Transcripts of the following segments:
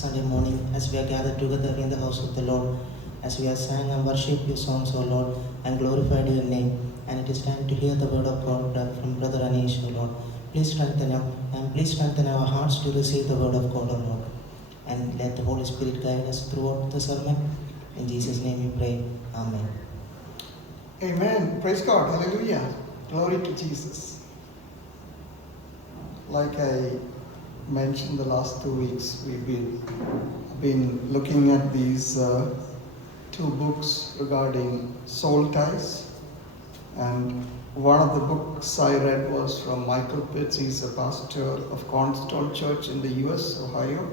Sunday morning as we are gathered together in the house of the Lord, as we have sang and worshipped your songs, O Lord, and glorified your name. And it is time to hear the word of God from Brother Anish, O Lord. Please strengthen our hearts to receive the word of God, O Lord. And let the Holy Spirit guide us throughout the sermon. In Jesus' name we pray. Amen. Amen. Praise God. Hallelujah. Glory to Jesus. Like I mentioned the last 2 weeks, we've been looking at these 2 books regarding soul ties. And one of the books I read was from Michael Pitts. He's a pastor of Cornerstone Church in the US, Ohio.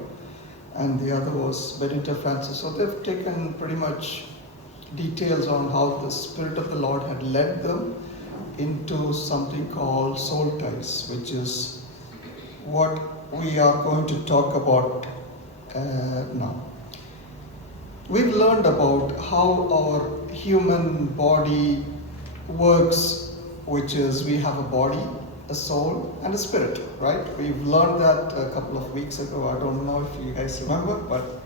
And the other was Benita Francis. So they've taken pretty much details on how the Spirit of the Lord had led them into something called soul ties, which is what we are going to talk about now. We've learned about how our human body works, which is we have a body, a soul, and a spirit, right? We've learned that a couple of weeks ago. I don't know if you guys remember, but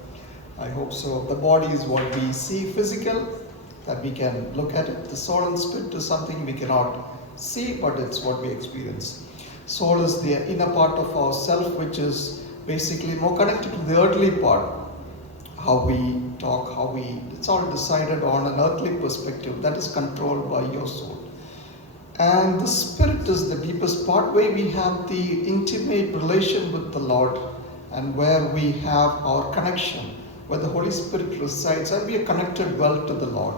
I hope so. The body is what we see physical, that we can look at it. The soul and spirit is something we cannot see, but it's what we experience. Soul is the inner part of our self, which is basically more connected to the earthly part. How we talk, it's all decided on an earthly perspective that is controlled by your soul. And the spirit is the deepest part where we have the intimate relation with the Lord and where we have our connection, where the Holy Spirit resides and we are connected well to the Lord.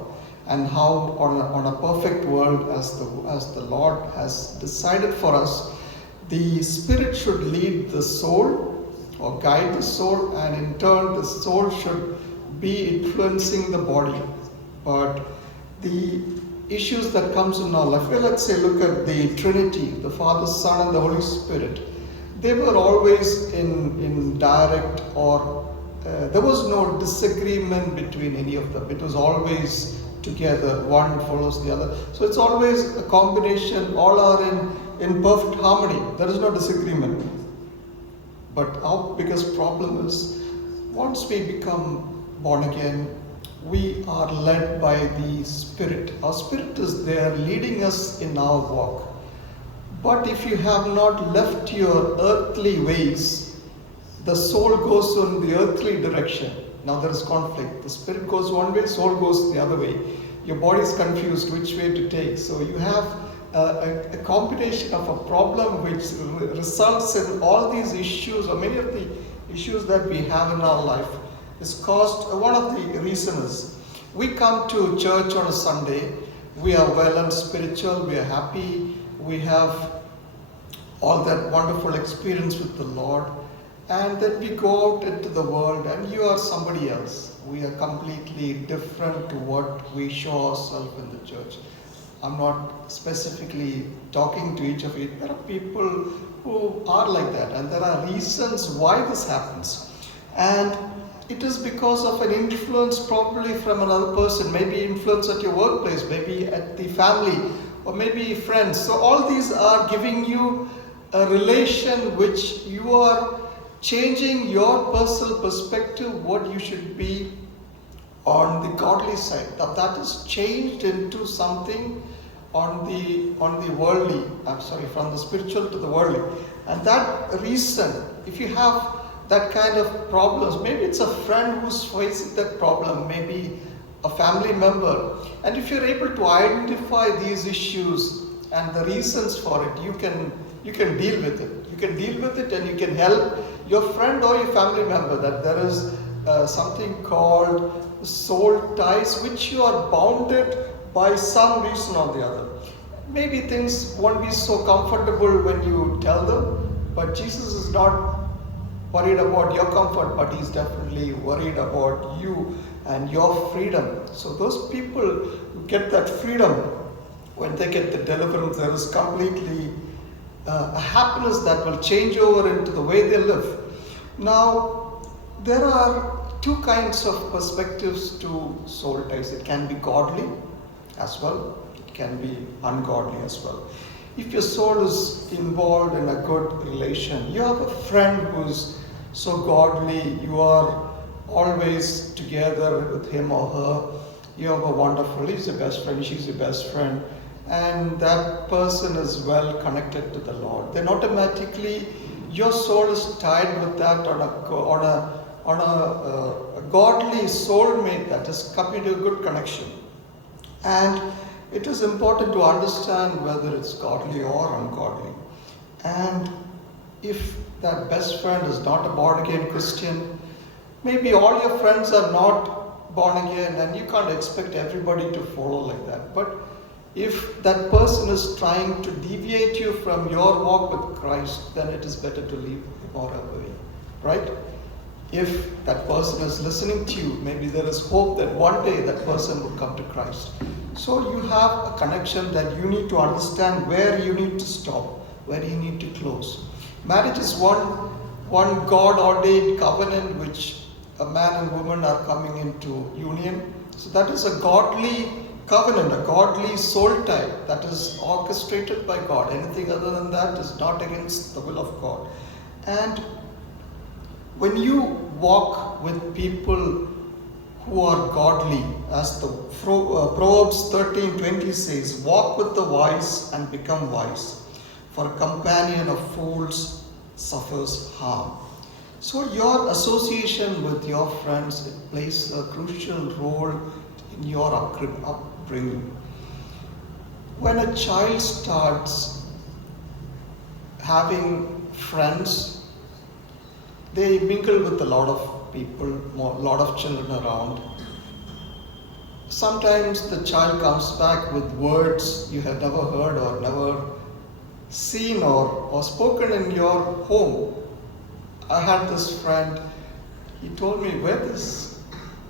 And how on a perfect world as the Lord has decided for us, the Spirit should lead the soul or guide the soul, and in turn the soul should be influencing the body. But the issues that comes in our life, well, let's say look at the Trinity, the Father, Son and the Holy Spirit. They were always in direct or there was no disagreement between any of them. It was always together, one follows the other. So it's always a combination, all are in perfect harmony. There is no disagreement. But our biggest problem is once we become born again, we are led by the Spirit. Our Spirit is there leading us in our walk. But if you have not left your earthly ways, the soul goes in the earthly direction. Now there is conflict. The Spirit goes one way, soul goes the other way. Your body is confused which way to take. So you have a combination of a problem which results in all these issues, or many of the issues that we have in our life is caused. One of the reasons is we come to church on a Sunday, we are well and spiritual, we are happy, we have all that wonderful experience with the Lord, and then we go out into the world and you are somebody else. We are completely different to what we show ourselves in the church. I'm not specifically talking to each of you. There are people who are like that, and there are reasons why this happens. And it is because of an influence probably from another person, maybe influence at your workplace, maybe at the family, or maybe friends. So all these are giving you a relation which you are changing your personal perspective, what you should be on the godly side. Now that is changed into something on the worldly, from the spiritual to the worldly. And that reason, if you have that kind of problems, maybe it's a friend who's facing that problem, maybe a family member, and if you're able to identify these issues and the reasons for it, you can deal with it. You can deal with it and you can help your friend or your family member. That there is something called soul ties, which you are bounded by some reason or the other. Maybe things won't be so comfortable when you tell them, but Jesus is not worried about your comfort, but he's definitely worried about you and your freedom. So those people who get that freedom, when they get the deliverance, there is completely a happiness that will change over into the way they live. Now, there are 2 kinds of perspectives to soul ties. It can be godly as well. It can be ungodly as well. If your soul is involved in a good relation, you have a friend who's so godly, you are always together with him or her. You have a wonderful, he's your best friend, she's your best friend, and that person is well connected to the Lord. Then automatically your soul is tied with that on a godly soulmate that is coming to a good connection. And it is important to understand whether it's godly or ungodly. And if that best friend is not a born again Christian, maybe all your friends are not born again, and you can't expect everybody to follow like that. But if that person is trying to deviate you from your walk with Christ, then it is better to leave him or her away, right? If that person is listening to you, maybe there is hope that one day that person will come to Christ. So you have a connection that you need to understand where you need to stop, where you need to close. Marriage is one God-ordained covenant which a man and woman are coming into union. So that is a godly covenant, a godly soul tie that is orchestrated by God. Anything other than that is not against the will of God. And when you walk with people who are godly, as the Proverbs 13:20 says, walk with the wise and become wise, for a companion of fools suffers harm. So your association with your friends, it plays a crucial role in your upbringing. When a child starts having friends, they mingle with a lot of people, a lot of children around. Sometimes the child comes back with words you have never heard or never seen or spoken in your home. I had this friend, he told me, where this,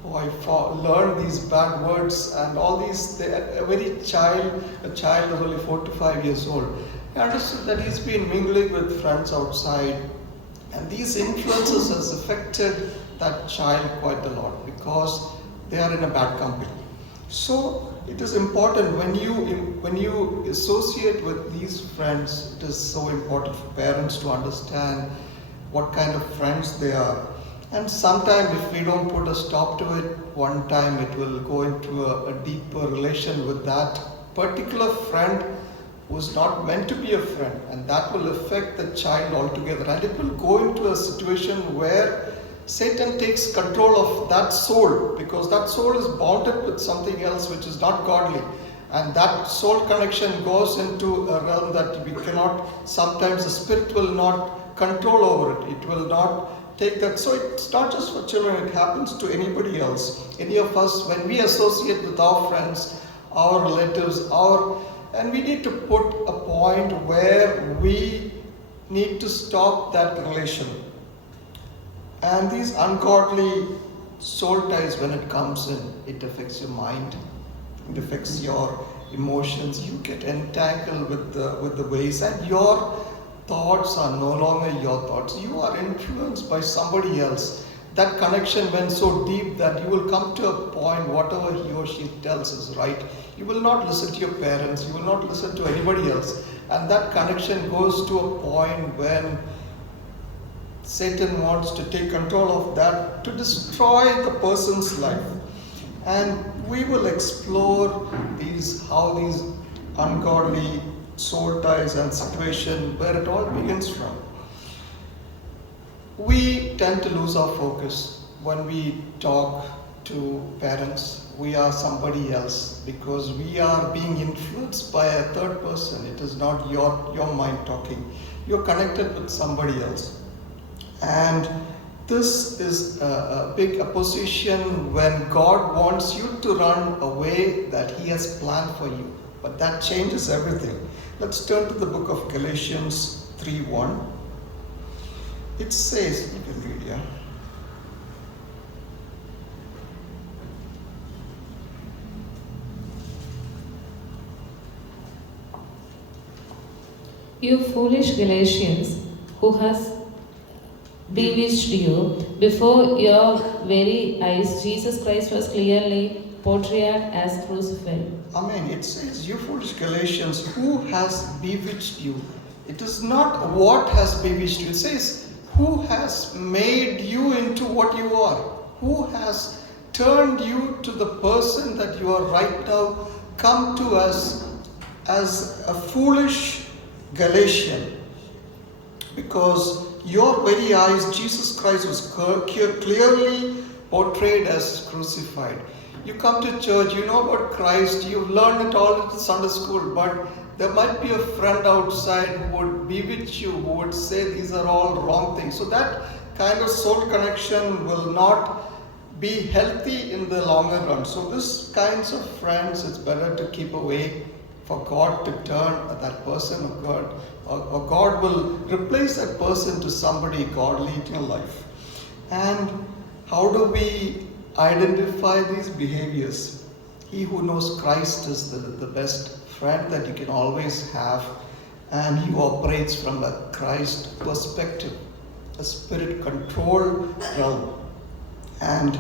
I learned these bad words and all these, a child of only 4 to 5 years old. I understood that he's been mingling with friends outside, and these influences has affected that child quite a lot because they are in a bad company. So it is important when you associate with these friends, it is so important for parents to understand what kind of friends they are. And sometimes if we don't put a stop to it, one time it will go into a deeper relation with that particular friend who's not meant to be a friend, and that will affect the child altogether, and it will go into a situation where Satan takes control of that soul, because that soul is bounded with something else which is not godly, and that soul connection goes into a realm that we cannot, sometimes the spirit will not control over it, it will not take that. So it's not just for children, it happens to anybody else. Any of us, when we associate with our friends, our relatives, and we need to put a point where we need to stop that relation. And these ungodly soul ties, when it comes in, it affects your mind, it affects your emotions. You get entangled with the ways, and your thoughts are no longer your thoughts. You are influenced by somebody else. That connection went so deep that you will come to a point, whatever he or she tells is right. You will not listen to your parents, you will not listen to anybody else. And that connection goes to a point when Satan wants to take control of that to destroy the person's life. And we will explore how these ungodly soul ties and situation, where it all begins from. We tend to lose our focus when we talk to parents. We are somebody else because we are being influenced by a third person. It is not your mind talking. You're connected with somebody else. And this is a big opposition when God wants you to run a way that He has planned for you. But that changes everything. Let's turn to the book of Galatians 3:1. It says, you can read here. You foolish Galatians, who has bewitched you, before your very eyes Jesus Christ was clearly portrayed as crucified. Amen. It says, you foolish Galatians, who has bewitched you? It is not what has bewitched you. It says, Who has made you into what you are? Who has turned you to the person that you are right now? Come to us as a foolish Galatian, because your very eyes, Jesus Christ was clearly portrayed as crucified. You come to church, you know about Christ, you've learned it all at Sunday school, but there might be a friend outside who would be with you, who would say these are all wrong things. So that kind of soul connection will not be healthy in the longer run. So this kinds of friends, it's better to keep away, for God to turn that person of God, or God will replace that person to somebody godly in your life. And how do we identify these behaviors? He who knows Christ is the best friend that you can always have, and he operates from a Christ perspective, a spirit controlled realm. And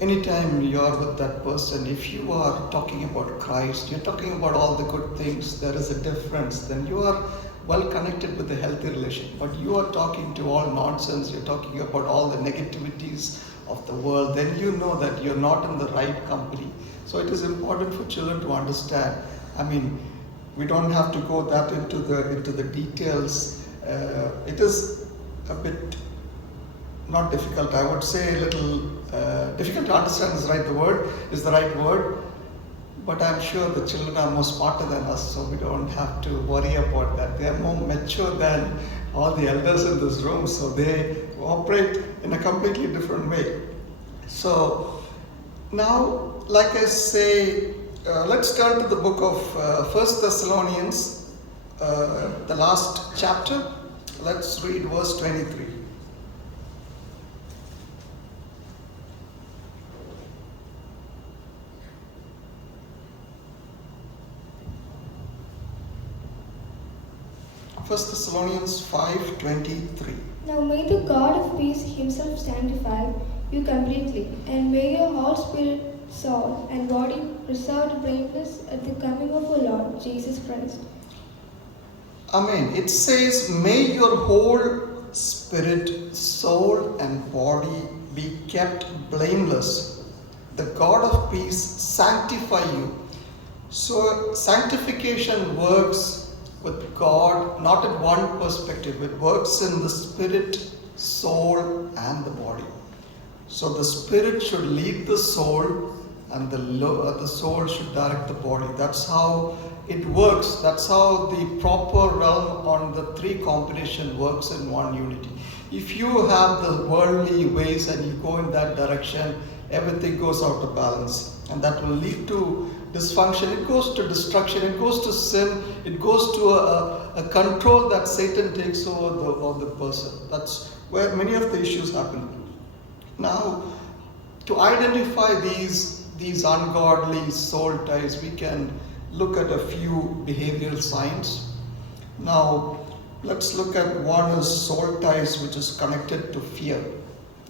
anytime you're with that person, if you are talking about Christ, you're talking about all the good things, there is a difference, then you are well connected with a healthy relation. But you are talking to all nonsense, you're talking about all the negativities of the world, then you know that you're not in the right company. So it is important for children to understand. I mean, we don't have to go that into the details. It is a bit not difficult, I would say a little difficult to understand is the right word, but I'm sure the children are more smarter than us, so we don't have to worry about that. They are more mature than all the elders in this room, so they operate in a completely different way. So now, like I say, let's turn to the book of 1 Thessalonians, the last chapter. Let's read verse 23. First Thessalonians 5:23. Now may the God of peace himself sanctify you completely, and may your whole spirit, soul, and body preserved blameless at the coming of our Lord Jesus Christ. Amen. It says, may your whole spirit, soul, and body be kept blameless. The God of peace sanctify you. So sanctification works with God, not in one perspective. It works in the spirit, soul, and the body. So the spirit should lead the soul, and the soul should direct the body. That's how it works. That's how the proper realm on the three combination works in one unity. If you have the worldly ways and you go in that direction, everything goes out of balance, and that will lead to dysfunction. It goes to destruction, it goes to sin, it goes to a control that Satan takes over the person. That's where many of the issues happen. Now, to identify these ungodly soul ties, we can look at a few behavioral signs. Now, let's look at one is soul ties, which is connected to fear.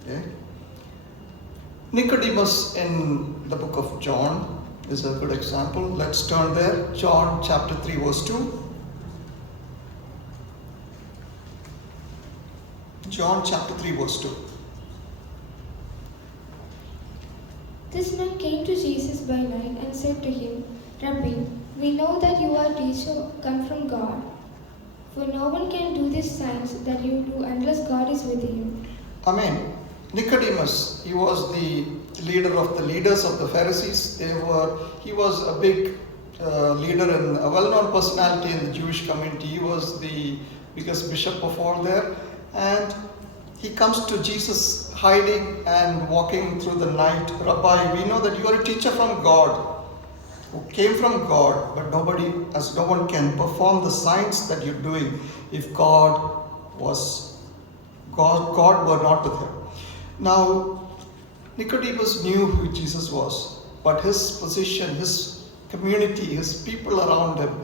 Okay? Nicodemus in the book of John is a good example. Let's turn there. John chapter 3 verse 2. John chapter 3 verse 2. This man came to Jesus by night and said to him, Rabbi, we know that you are a teacher come from God, for no one can do these signs that you do unless God is with you. Amen. Nicodemus, he was the leader of the leaders of the Pharisees. He was a big leader and a well-known personality in the Jewish community. He was the biggest bishop of all there. And he comes to Jesus hiding and walking through the night. Rabbi, we know that you are a teacher from God, who came from God, but no one can perform the signs that you're doing if God were not with him. Now, Nicodemus knew who Jesus was, but his position, his community, his people around him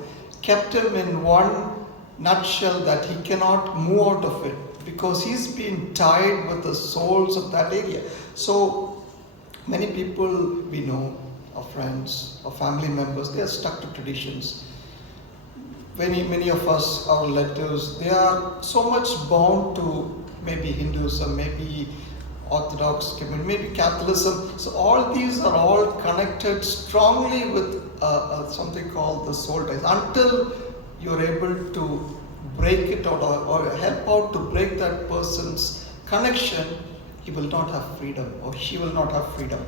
kept him in one nutshell that he cannot move out of it, because he's been tied with the souls of that area. So many people we know, our friends, our family members, they are stuck to traditions. Many of us, our relatives, they are so much bound to maybe Hinduism, maybe Orthodox community, maybe Catholicism. So all these are all connected strongly with something called the soul ties. Until you're able to break it out or help out to break that person's connection, he will not have freedom or she will not have freedom.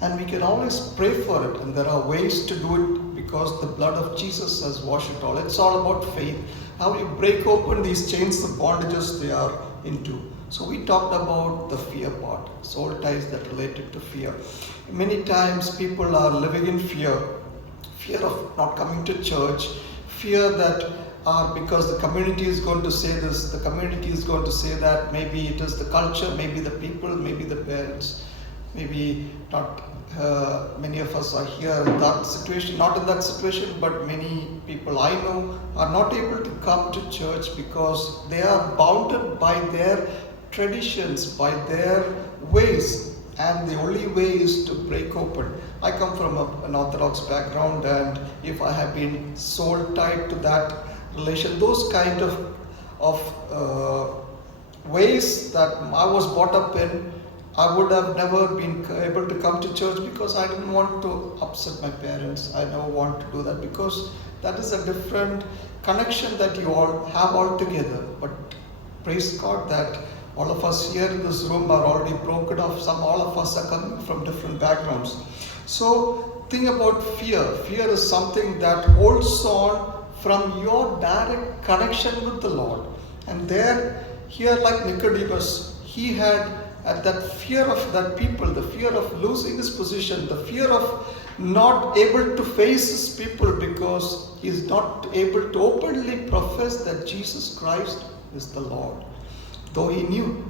And we can always pray for it, and there are ways to do it because the blood of Jesus has washed it all. It's all about faith. How you break open these chains of bondages they are into. So we talked about the fear part, soul ties that related to fear. Many times people are living in fear of not coming to church, fear that because the community is going to say this, the community is going to say that, maybe it is the culture, maybe the people, maybe the parents, maybe not many of us are here in that situation, not in that situation, but many people I know are not able to come to church because they are bounded by their traditions, by their ways, and the only way is to break open. I come from an Orthodox background, and if I have been soul tied to that relation, those kind of ways that I was brought up in, I would have never been able to come to church because I didn't want to upset my parents. I never want to do that because that is a different connection that you all have altogether. But praise God that all of us here in this room are already broken off. All of us are coming from different backgrounds. So think about fear. Fear is something that holds on from your direct connection with the Lord. And here like Nicodemus, he had that fear of that people, the fear of losing his position, the fear of not able to face his people because he is not able to openly profess that Jesus Christ is the Lord, though he knew.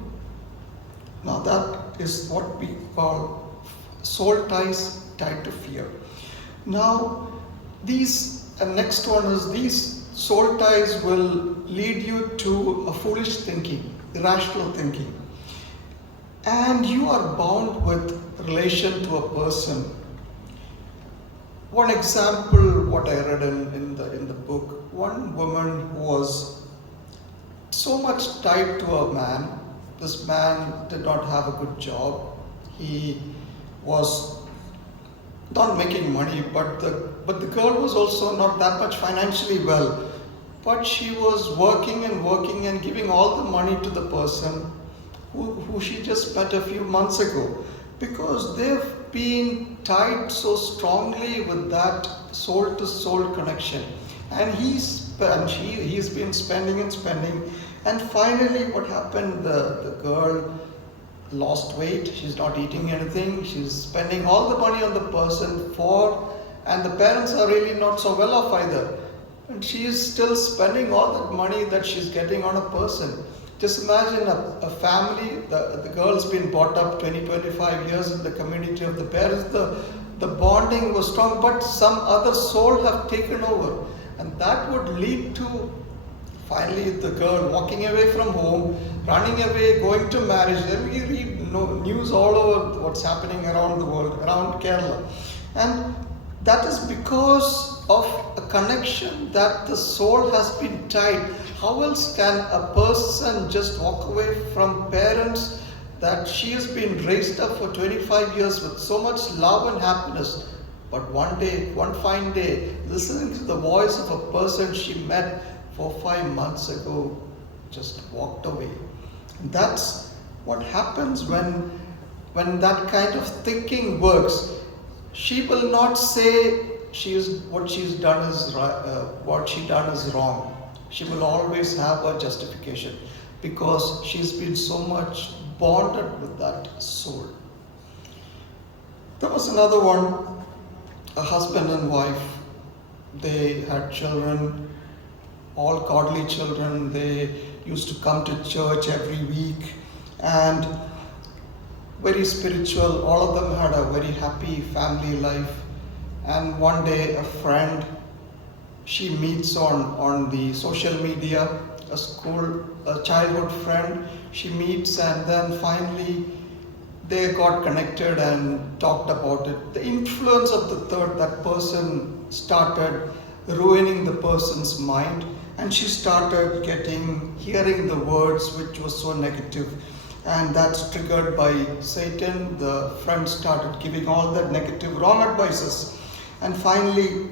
Now that is what we call soul ties tied to fear. Now next one is these soul ties will lead you to a foolish thinking, irrational thinking. And you are bound with relation to a person. One example, what I read in the book, one woman who was so much tied to a man. This man did not have a good job. He was not making money, but the girl was also not that much financially well. But she was working and giving all the money to the person who she just met a few months ago, because they've been tied so strongly with that soul-to-soul connection. And he's been spending, and finally what happened, the girl lost weight, she's not eating anything, she's spending all the money on the person and the parents are really not so well off either. And she is still spending all that money that she's getting on a person. Just imagine a family, the girl's been brought up 20-25 years in the community of the parents, the bonding was strong, but some other soul have taken over. And that would lead to finally the girl walking away from home, running away, going to marriage. Then we read news all over what's happening around the world, around Kerala. And that is because of a connection that the soul has been tied. How else can a person just walk away from parents that she has been raised up for 25 years with so much love and happiness, but one fine day, listening to the voice of a person she met 4-5 months ago, just walked away? And that's what happens when that kind of thinking works. She will not say what she done is wrong. She will always have a justification because she's been so much bonded with that soul. There was another one, a husband and wife. They had children, all godly children. They used to come to church every week and very spiritual. All of them had a very happy family life. And one day a friend she meets on the social media, a childhood friend she meets, and then finally they got connected and talked about it. The influence of that person started ruining the person's mind, and she started hearing the words which was so negative, and that's triggered by Satan. The friend started giving all that negative wrong advices, and finally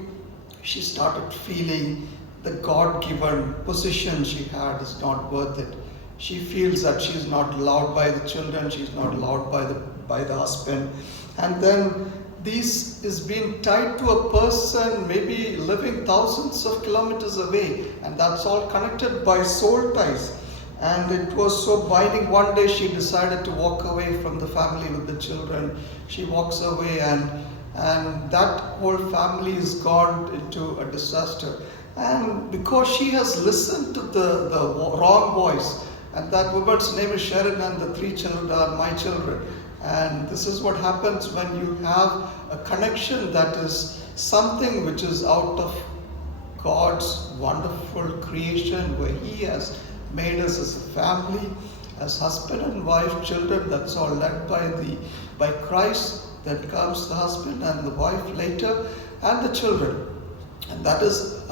she started feeling the God-given position she had is not worth it. She feels that she's not loved by the children, she's not loved by the husband, and then this is being tied to a person maybe living thousands of kilometers away, and that's all connected by soul ties. And it was so binding. One day she decided to walk away from the family with the children. She walks away, and that whole family is gone into a disaster. And because she has listened to the wrong voice, and that woman's name is Sharon, and the 3 children are my children. And this is what happens when you have a connection that is something which is out of God's wonderful creation, where He has made us as a family, as husband and wife, children. That's all led by Christ. Then comes the husband and the wife later, and the children. And that is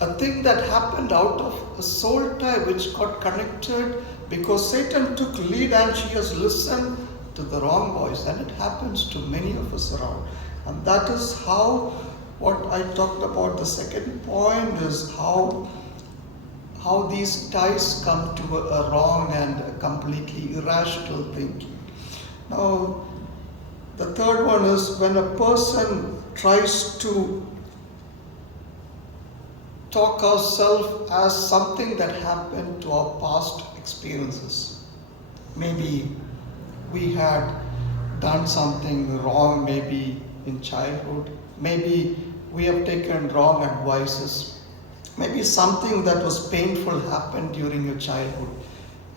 a thing that happened out of a soul tie which got connected because Satan took lead and she has listened to the wrong voice, and it happens to many of us around. And that is how, what I talked about, the second point is how these ties come to a wrong and a completely irrational thinking. Now, the third one is when a person tries to talk ourselves as something that happened to our past experiences. Maybe we had done something wrong, maybe in childhood. Maybe we have taken wrong advices. Maybe something that was painful happened during your childhood.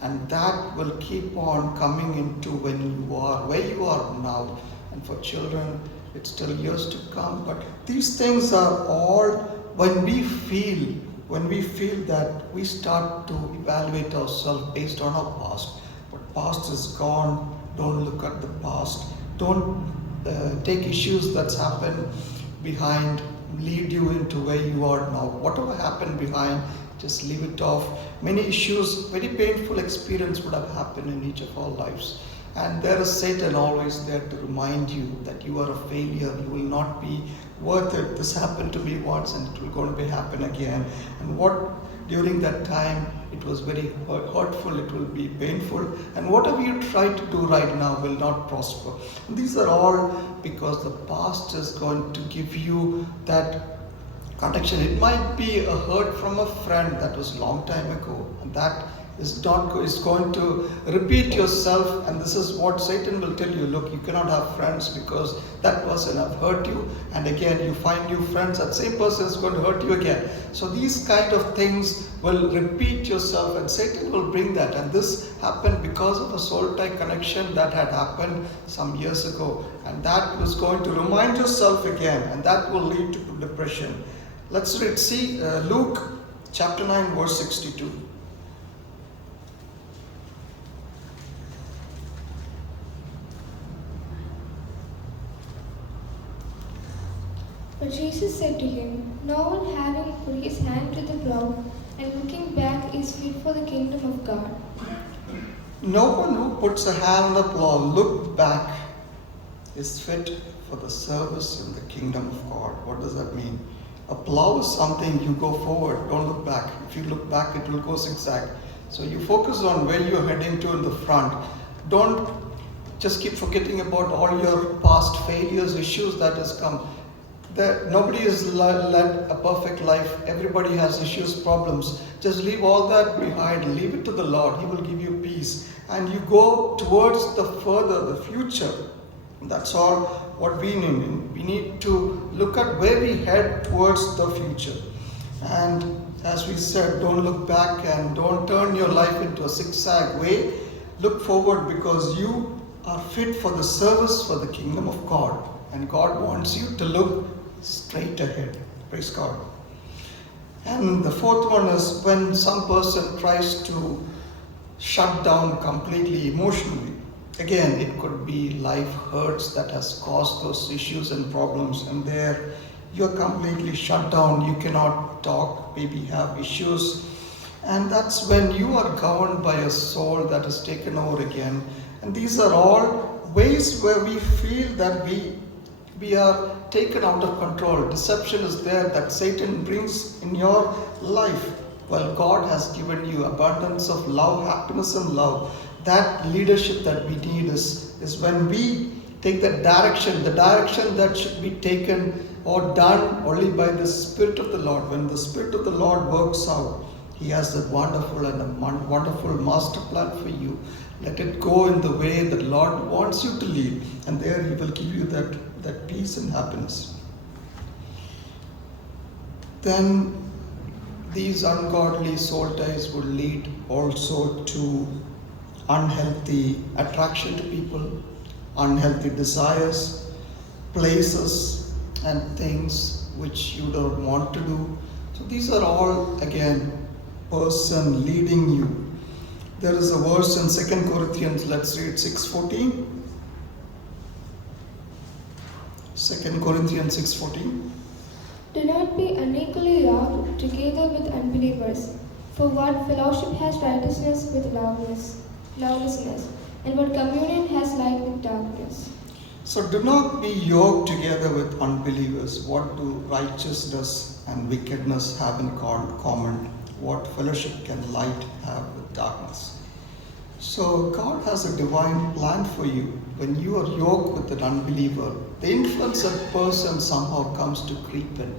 And that will keep on coming into when you are where you are now. And for children, it's still years to come. But these things are all when we feel that we start to evaluate ourselves based on our past. But past is gone. Don't look at the past. Don't take issues that's happened behind, lead you into where you are now. Whatever happened behind, just leave it off. Many issues, very painful experience would have happened in each of our lives. And there is Satan always there to remind you that you are a failure, you will not be worth it. This happened to me once and it will going to happen again. And what during that time, it was very hurtful, it will be painful. And whatever you try to do right now will not prosper. And these are all because the past is going to give you that connection. It might be a hurt from a friend that was long time ago, and that is going to repeat yourself. And this is what Satan will tell you. Look, you cannot have friends because that person have hurt you, and again you find new friends, that same person is going to hurt you again. So these kind of things will repeat yourself, and Satan will bring that. And this happened because of a soul tie connection that had happened some years ago, and that was going to remind yourself again, and that will lead to depression. Let's read, Luke chapter 9 verse 62. But Jesus said to him, "No one having put his hand to the plough and looking back is fit for the kingdom of God." No one who puts a hand on the plough, look back, is fit for the service in the kingdom of God. What does that mean? A plough is something you go forward, don't look back. If you look back, it will go zigzag. So you focus on where you're heading to in the front. Don't just keep forgetting about all your past failures, issues that has come. Nobody has led a perfect life. Everybody has issues, problems. Just leave all that behind. Leave it to the Lord. He will give you peace. And you go towards the future. That's all what we need. We need to look at where we head towards the future. And as we said, don't look back and don't turn your life into a zigzag way. Look forward, because you are fit for the service for the kingdom of God. And God wants you to look straight ahead. Praise God. And the fourth one is when some person tries to shut down completely emotionally. Again, it could be life hurts that has caused those issues and problems, and there you're completely shut down, you cannot talk, maybe have issues. And that's when you are governed by a soul that is taken over again. And these are all ways where we feel that we are taken out of control. Deception is there that Satan brings in your life. Well, God has given you abundance of love, happiness and love. That leadership that we need is when we take that direction, the direction that should be taken or done only by the Spirit of the Lord. When the Spirit of the Lord works out, He has a wonderful and a wonderful master plan for you. Let it go in the way that Lord wants you to lead, and there He will give you that peace and happiness. Then these ungodly soul ties would lead also to unhealthy attraction to people, unhealthy desires, places and things which you don't want to do. So these are all again person leading you. There is a verse in 2 Corinthians, let's read 6:14. 2 Corinthians 6:14. Do not be unequally yoked together with unbelievers. For what fellowship has righteousness with lawlessness, and what communion has light with darkness? So do not be yoked together with unbelievers. What do righteousness and wickedness have in common? What fellowship can light have with darkness? So God has a divine plan for you. When you are yoked with an unbeliever, the influence of that person somehow comes to creep in.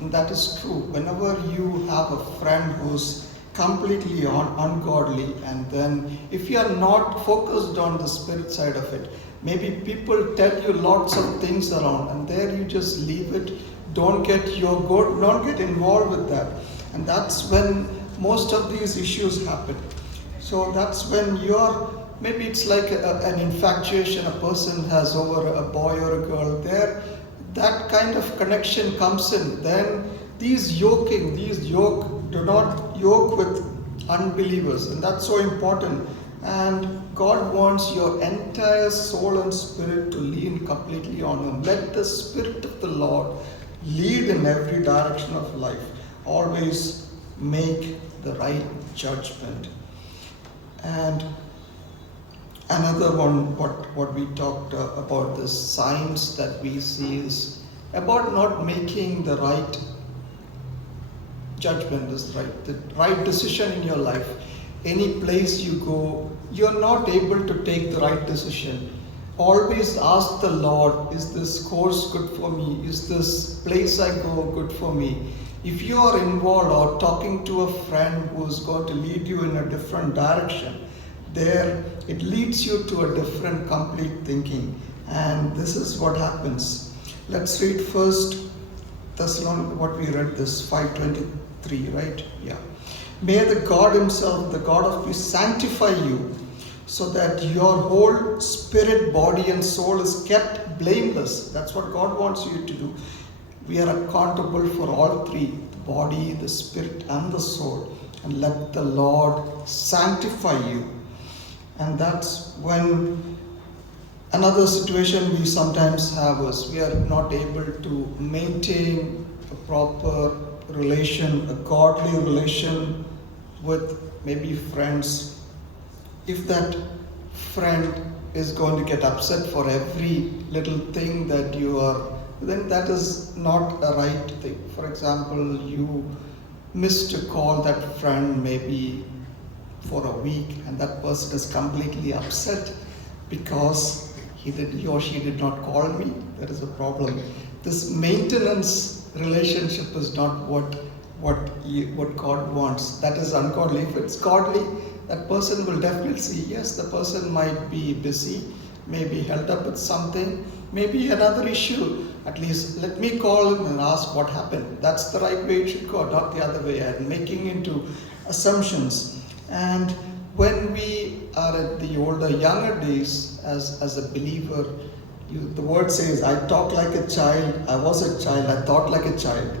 And that is true. Whenever you have a friend who's completely ungodly, and then if you are not focused on the spirit side of it, maybe people tell you lots of things around, and there you just leave it. Don't get involved with that. And that's when most of these issues happen. So that's when maybe it's like an infatuation a person has over a boy or a girl. There, that kind of connection comes in. Then do not yoke with unbelievers, and that's so important. And God wants your entire soul and spirit to lean completely on Him. Let the Spirit of the Lord lead in every direction of life. Always make the right judgment. And another one, what we talked about, the signs that we see is about not making the right judgment, the right decision in your life. Any place you go, you're not able to take the right decision. Always ask the Lord, is this course good for me? Is this place I go good for me? If you are involved or talking to a friend who is going to lead you in a different direction, there it leads you to a different complete thinking. And this is what happens. Let's read first Thessalonians, what we read, this 5:23, right? Yeah. May the God Himself, the God of peace, sanctify you, so that your whole spirit, body and soul is kept blameless. That's what God wants you to do. We are accountable for all three, the body, the spirit and the soul. And let the Lord sanctify you. And that's when another situation we sometimes have is we are not able to maintain a proper relation, a godly relation with maybe friends. If that friend is going to get upset for every little thing that you are, then that is not a right thing. For example, you missed to call that friend maybe for a week, and that person is completely upset because he or she did not call me. There is a problem. This maintenance relationship is not what God wants. That is ungodly. If it's godly, that person will definitely see, yes, the person might be busy, maybe held up with something, maybe another issue. At least let me call him and ask what happened. That's the right way it should go, not the other way, and making into assumptions. And when we are at the younger days, as a believer, the word says, I talk like a child, I was a child, I thought like a child,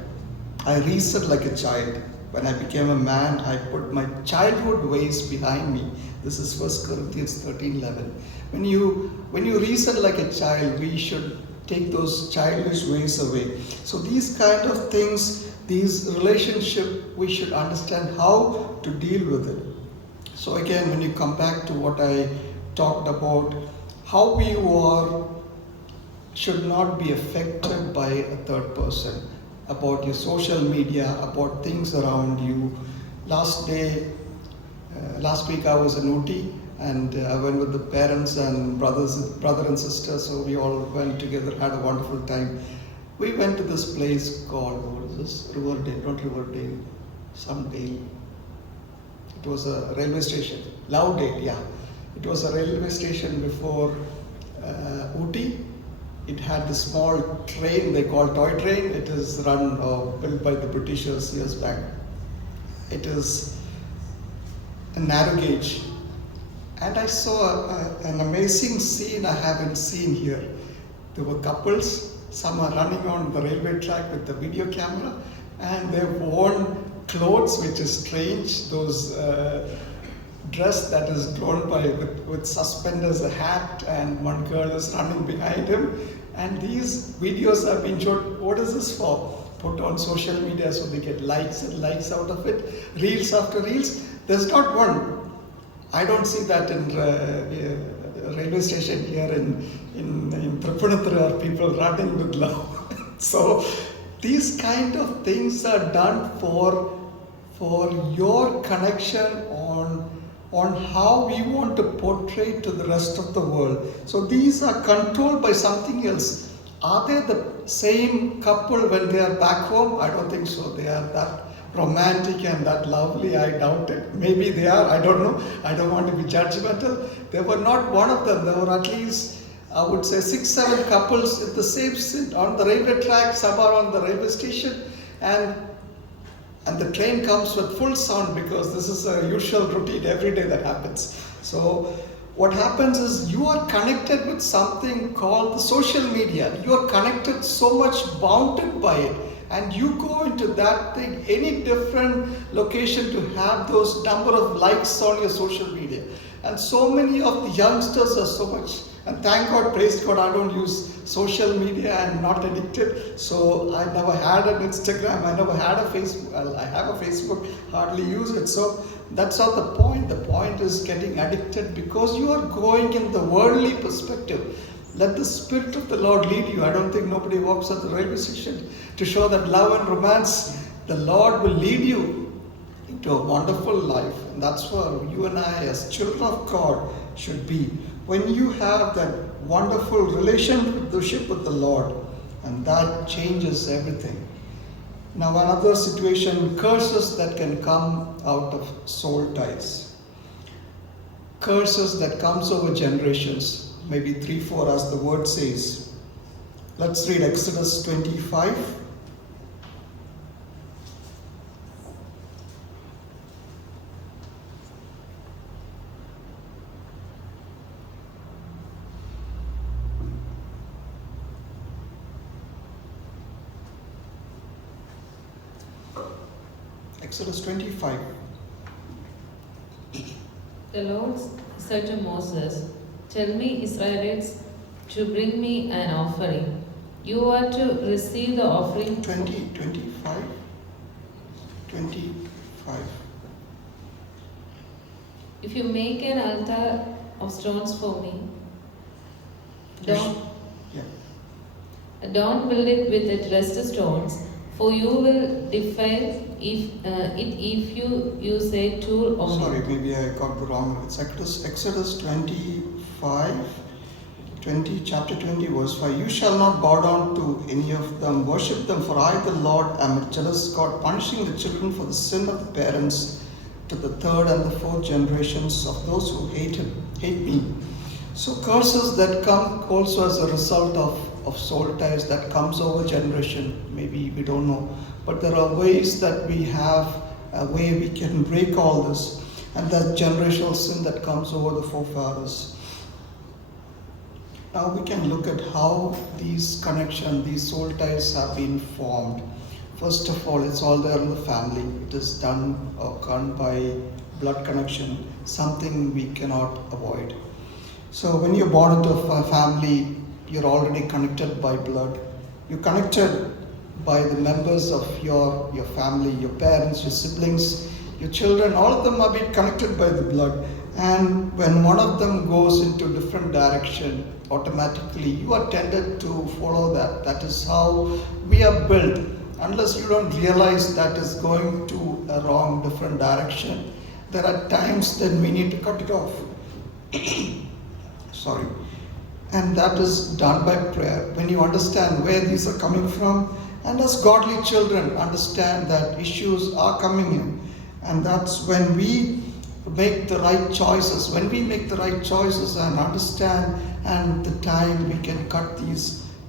I reasoned like a child. When I became a man, I put my childhood ways behind me. This is 1 Corinthians 13:11. When you reason like a child, we should take those childish ways away. So these kind of things, these relationship, we should understand how to deal with it. So again, when you come back to what I talked about, how we are should not be affected by a third person, about your social media, about things around you. Last week I was in Ooty, and I went with the parents and brother and sister, so we all went together, had a wonderful time. We went to this place called, what is this? Riverdale, not Riverdale, Somedale. It was a railway station, Loudale, yeah. It was a railway station before Ooty. It had the small train they call toy train. It is run or built by the Britishers years back. It is a narrow gauge. And I saw an amazing scene I haven't seen here. There were couples, some are running on the railway track with the video camera, and they've worn clothes which is strange, those dress that is grown by with suspenders, a hat, and one girl is running behind him. And these videos have been shot. What is this for? Put on social media so they get likes and likes out of it. Reels after reels. There's not one. I don't see that in railway station here in Trippunathura, are people running with love. So these kind of things are done for your connection on how we want to portray to the rest of the world. So these are controlled by something else. Are they the same couple when they are back home? I don't think so. They are that romantic and that lovely. I doubt it. Maybe they are. I don't know. I don't want to be judgmental. They were not one of them. There were at least, I would say, 6-7 couples in the same seat on the railway track. Some are on the railway station, and the train comes with full sound because this is a usual routine every day that happens. So what happens is you are connected with something called the social media. You are connected, so much bounded by it, and you go into that thing, any different location, to have those number of likes on your social media. And so many of the youngsters are so much, and thank God, praise God, I don't use social media. I'm not addicted. So I never had an Instagram. I never had a Facebook. Well, I have a Facebook, hardly use it. So that's not the point. The point is getting addicted because you are going in the worldly perspective. Let the Spirit of the Lord lead you. I don't think nobody walks at the railway station to show that love and romance. The Lord will lead you into a wonderful life. And that's where you and I, as children of God, should be. When you have that wonderful relationship with the Lord, and that changes everything. Now another situation, curses that can come out of soul ties. Curses that comes over generations, maybe 3-4 as the word says. Let's read Exodus 25. Exodus 25. The Lord said to Moses, "Tell me, Israelites, to bring me an offering. You are to receive the offering." 25. If you make an altar of stones for me, don't build it with the dressed stones, for you will defile if you use a tool on Sorry, it. maybe I got the wrong. It's Exodus 25, chapter 20, verse 5. You shall not bow down to any of them, worship them, for I, the Lord, am a jealous God, punishing the children for the sin of the parents to the 3rd and the 4th generations of those who hate me. So curses that come also as a result of soul ties that comes over generation. Maybe we don't know. But there are ways that we have, a way we can break all this. And that generational sin that comes over the forefathers. Now we can look at how these connections, these soul ties have been formed. First of all, it's all there in the family. It is done by blood connection, something we cannot avoid. So when you're born into a family, you're already connected by blood. You're connected by the members of your family, your parents, your siblings, your children. All of them are being connected by the blood. And when one of them goes into a different direction, automatically you are tended to follow that. That is how we are built. Unless you don't realize that is going to a wrong, different direction, there are times that we need to cut it off. Sorry. And that is done by prayer. When you understand where these are coming from, and as godly children understand that issues are coming in, and that's when we make the right choices. When we make the right choices and understand, and the time we can cut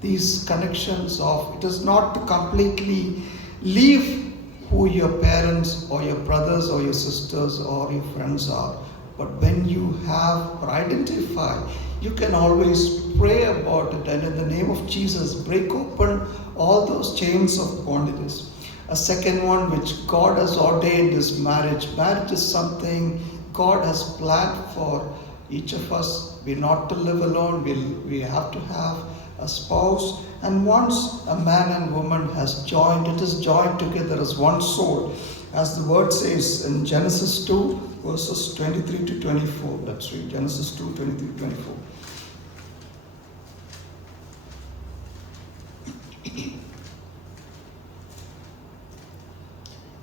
these connections off. It is not to completely leave who your parents or your brothers or your sisters or your friends are. But when you have or identify, you can always pray about it, and in the name of Jesus, break open all those chains of bondages. A second one which God has ordained is marriage. Marriage is something God has planned for each of us. We're not to live alone. We have to have a spouse. And once a man and woman has joined, it is joined together as one soul. As the word says in Genesis 2, verses 23 to 24. Let's read Genesis 2, 23 to 24.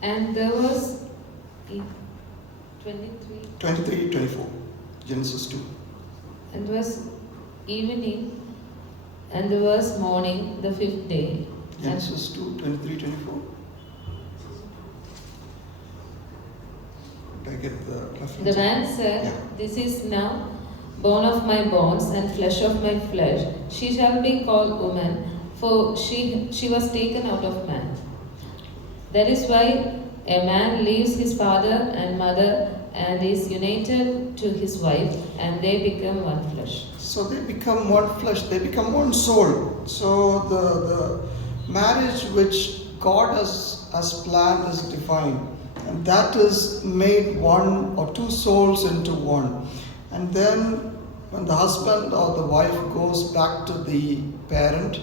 And there was 23. 23 to 24. Genesis 2. And there was evening, and there was morning, the fifth day. Genesis 2, 23, 24. Did I get the reference? The man said, Yeah. This is now bone of my bones and flesh of my flesh. She shall be called woman, for she was taken out of man. That is why a man leaves his father and mother and is united to his wife, and they become one flesh. So they become one flesh, they become one soul. So the marriage which God has planned is divine. And that is made one or two souls into one. And then when the husband or the wife goes back to the parent,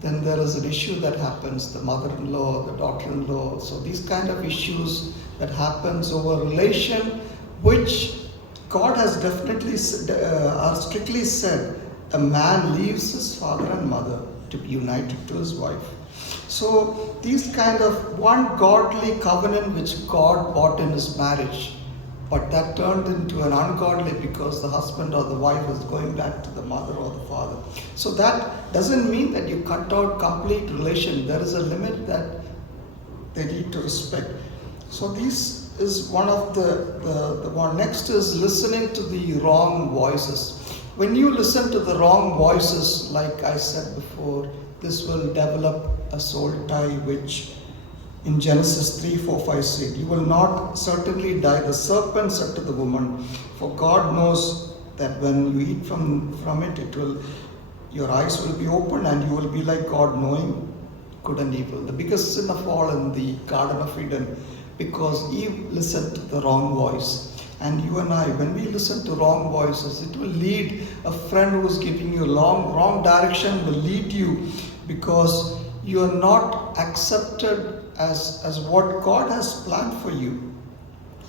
then there is an issue that happens, the mother-in-law, the daughter-in-law. So these kind of issues that happens over relation, which God has definitely strictly said, a man leaves his father and mother to be united to his wife. So these kind of one godly covenant which God brought in his marriage, but that turned into an ungodly because the husband or the wife is going back to the mother or the father. So that doesn't mean that you cut out complete relation. There is a limit that they need to respect. So this is one of the one. Next is listening to the wrong voices. When you listen to the wrong voices, like I said before, this will develop a soul tie which in Genesis 3, 4, 5 said, you will not certainly die. The serpent said to the woman, for God knows that when you eat from it, your eyes will be opened and you will be like God, knowing good and evil. The biggest sin of all in the Garden of Eden, because Eve listened to the wrong voice. And you and I, when we listen to wrong voices, it will lead a friend who is giving you wrong direction will lead you, because you are not accepted as what God has planned for you.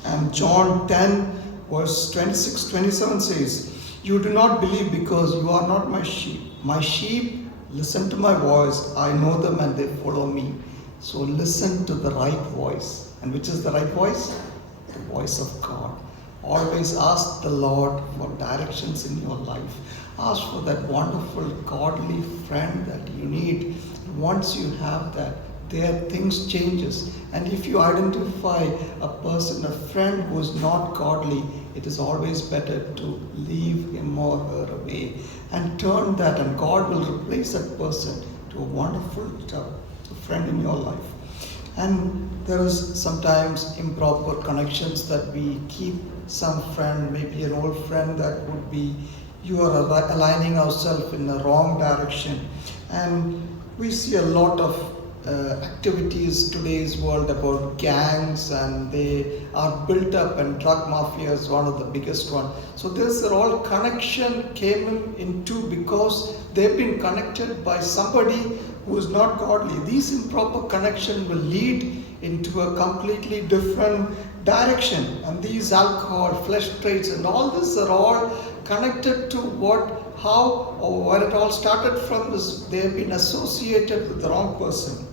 And John 10 verse 26, 27 says, you do not believe because you are not my sheep. My sheep listen to my voice. I know them and they follow me. So listen to the right voice. And which is the right voice? The voice of God. Always ask the Lord for directions in your life. Ask for that wonderful godly friend that you need. Once you have that, things changes. And if you identify a person, a friend who is not godly, it is always better to leave him or her away and turn that, and God will replace that person to a wonderful friend in your life. And there is sometimes improper connections that we keep. Some friend, maybe an old friend that would be, you are aligning ourselves in the wrong direction. And we see a lot of activities today's world about gangs, and they are built up, and drug mafia is one of the biggest one. So this all connection came into because they've been connected by somebody who is not godly. These improper connection will lead into a completely different direction, and these alcohol, flesh traits, and all this are all connected to how or where it all started from. This, they have been associated with the wrong person.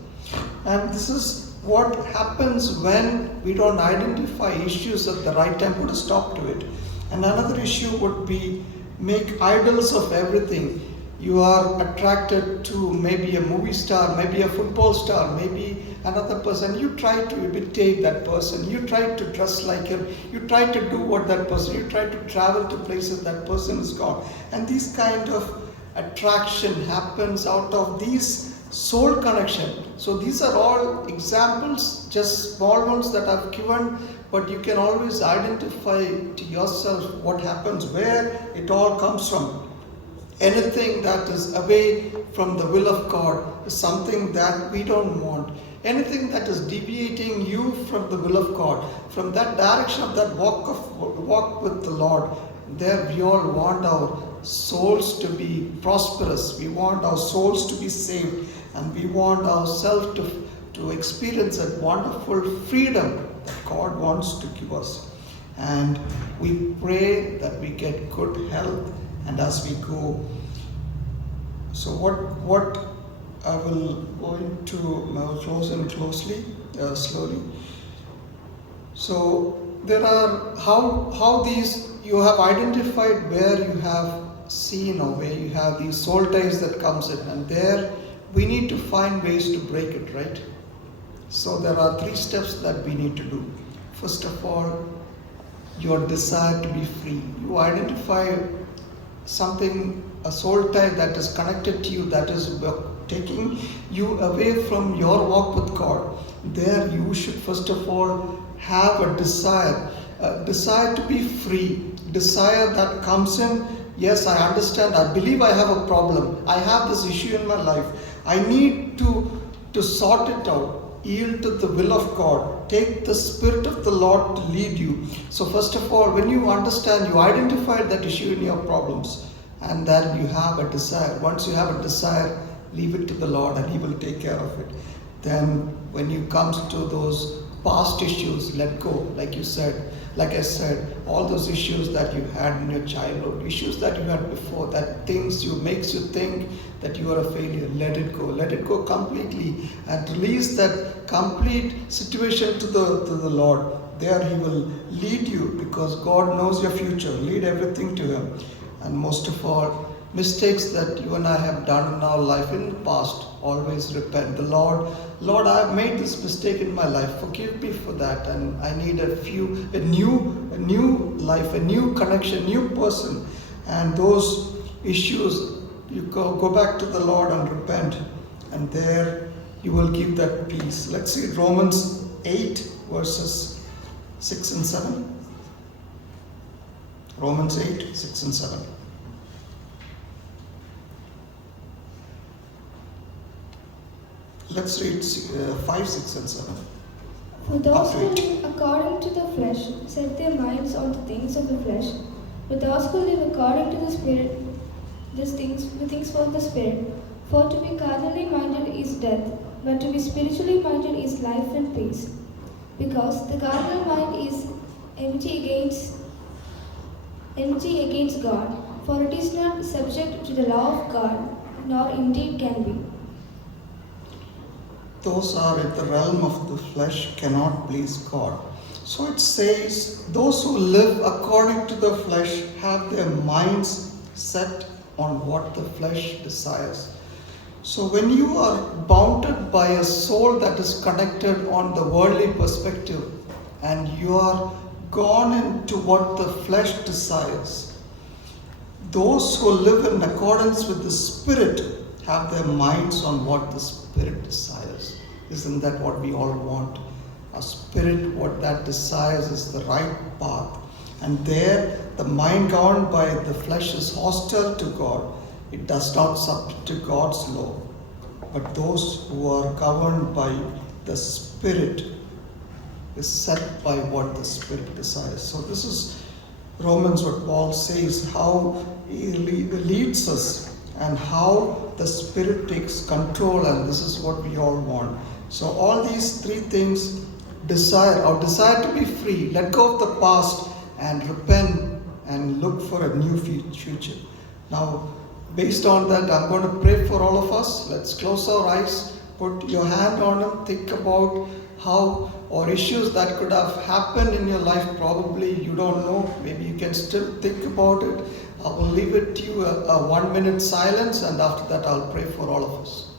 And this is what happens when we don't identify issues at the right time, put a stop to it. And another issue would be make idols of everything. You are attracted to maybe a movie star, maybe a football star, maybe another person. You try to imitate that person. You try to dress like him. You try to do what that person. You try to travel to places that person has gone. And this kind of attraction happens out of these soul connection. So these are all examples, just small ones that I've given, but you can always identify to yourself what happens, where it all comes from. Anything that is away from the will of God is something that we don't want. Anything that is deviating you from the will of God, from that direction of that walk with the Lord, there we all want our souls to be prosperous. We want our souls to be saved, and we want ourselves to experience that wonderful freedom that God wants to give us. And we pray that we get good health, and as we go. So what I will go into now slowly. So there are how these, you have identified where you have seen or where you have these soul ties that comes in, and there we need to find ways to break it, right? So there are 3 steps that we need to do. First of all, your desire to be free. You identify something, a soul tie that is connected to you, that is taking you away from your walk with God. There you should first of all have a desire to be free, desire that comes in. Yes, I understand, I believe I have a problem, I have this issue in my life, I need to sort it out. Yield to the will of God. Take the Spirit of the Lord to lead you. So first of all, when you understand, you identify that issue in your problems, and then you have a desire. Once you have a desire, leave it to the Lord and He will take care of it. Then when you come to those past issues, let go. Like I said, all those issues that you had in your childhood, issues that you had before, that makes you think that you are a failure, let it go completely, and release that complete situation to the Lord. There He will lead you, because God knows your future. Lead everything to Him. And most of all, mistakes that you and I have done in our life in the past, always repent. The Lord, I have made this mistake in my life. Forgive me for that, and I need a new life, a new connection, new person. And those issues, you go back to the Lord and repent, and there you will give that peace. Let's see Romans 8 verses 6 and 7. Romans 8, 6 and 7. Let's read 5, 6 and 7. For those who live according to the flesh set their minds on the things of the flesh, but those who live according to the Spirit, the things for the Spirit. For to be carnally minded is death, but to be spiritually minded is life and peace. Because the carnal mind is enmity against God, for it is not subject to the law of God, nor indeed can be. Those are in the realm of the flesh cannot please God. So it says, those who live according to the flesh have their minds set on what the flesh desires. So when you are bounded by a soul that is connected on the worldly perspective, and you are gone into what the flesh desires, those who live in accordance with the Spirit have their minds on what the Spirit desires. Isn't that what we all want? A spirit, what that desires is the right path. And there, the mind governed by the flesh is hostile to God. It does not submit to God's law. but those who are governed by the Spirit is set by what the Spirit desires. So this is Romans, what Paul says, how he leads us and how the Spirit takes control, and this is what we all want. So all these three things, desire to be free, let go of the past and repent and look for a new future. Now, based on that, I'm going to pray for all of us. Let's close our eyes, put your hand on them, think about how or issues that could have happened in your life. Probably you don't know, maybe you can still think about it. I will leave it to you a 1 minute silence, and after that I'll pray for all of us.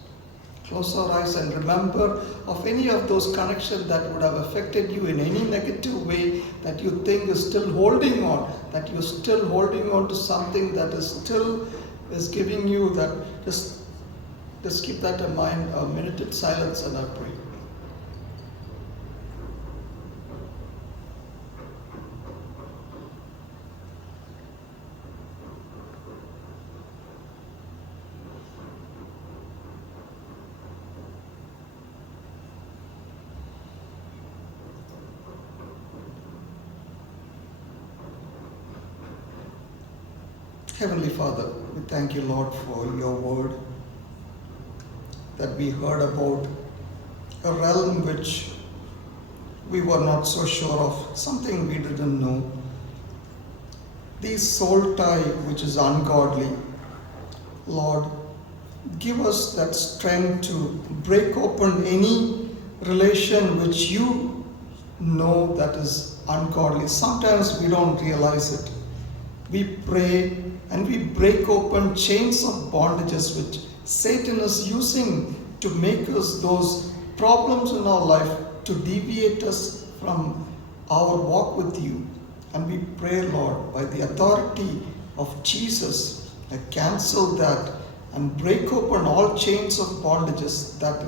Close our eyes and remember of any of those connections that would have affected you in any negative way that you think is still holding on, that you're still holding on to something that is still is giving you that. Just keep that in mind, a minute in silence, and I'll pray. Heavenly Father, we thank you, Lord, for your word that we heard about a realm which we were not so sure of, something we didn't know. This soul tie which is ungodly, Lord, give us that strength to break open any relation which you know that is ungodly. Sometimes we don't realize it. We pray and we break open chains of bondages which Satan is using to make us those problems in our life, to deviate us from our walk with you. And we pray, Lord, by the authority of Jesus, I cancel that and break open all chains of bondages that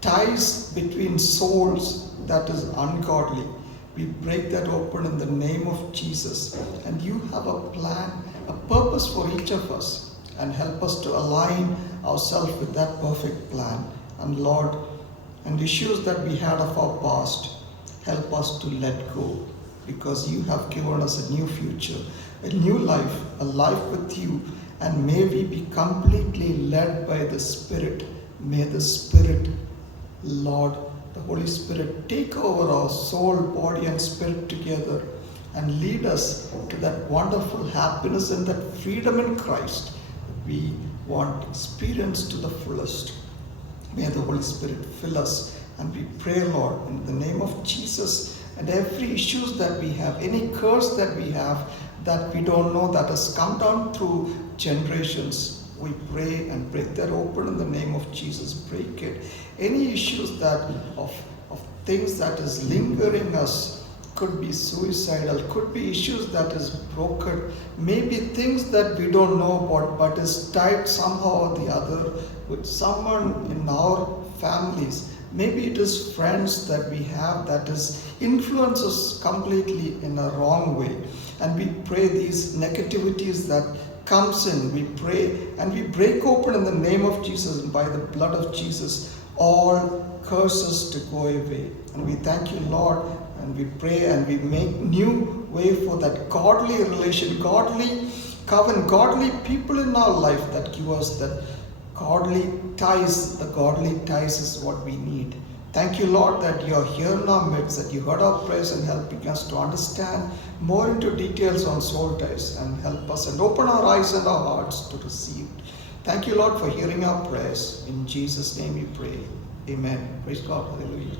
ties between souls that is ungodly. We break that open in the name of Jesus. And you have a plan, a purpose for each of us, and help us to align ourselves with that perfect plan. And Lord, and issues that we had of our past, help us to let go, because you have given us a new future, a new life, a life with you. And may we be completely led by the Spirit. May the Spirit, Lord, the Holy Spirit, take over our soul, body and spirit together and lead us to that wonderful happiness and that freedom in Christ we want experience to the fullest. May the Holy Spirit fill us, and we pray, Lord, in the name of Jesus, and every issues that we have, any curse that we have that we don't know that has come down through generations, we pray and break that open in the name of Jesus. Break it. Any issues that of things that is lingering us, could be suicidal, could be issues that is broken, maybe things that we don't know about but is tied somehow or the other with someone in our families. Maybe it is friends that we have that is influences completely in a wrong way. And we pray these negativities that comes in, we pray and we break open in the name of Jesus, and by the blood of Jesus all curses to go away. And we thank you, Lord, and we pray and we make new way for that godly relation, godly covenant, godly people in our life that give us that godly ties. The godly ties is what we need. Thank you, Lord, that you are here in our midst, that you heard our prayers and helping us to understand more into details on soul ties, and help us and open our eyes and our hearts to receive. Thank you, Lord, for hearing our prayers. In Jesus' name we pray. Amen. Praise God. Hallelujah.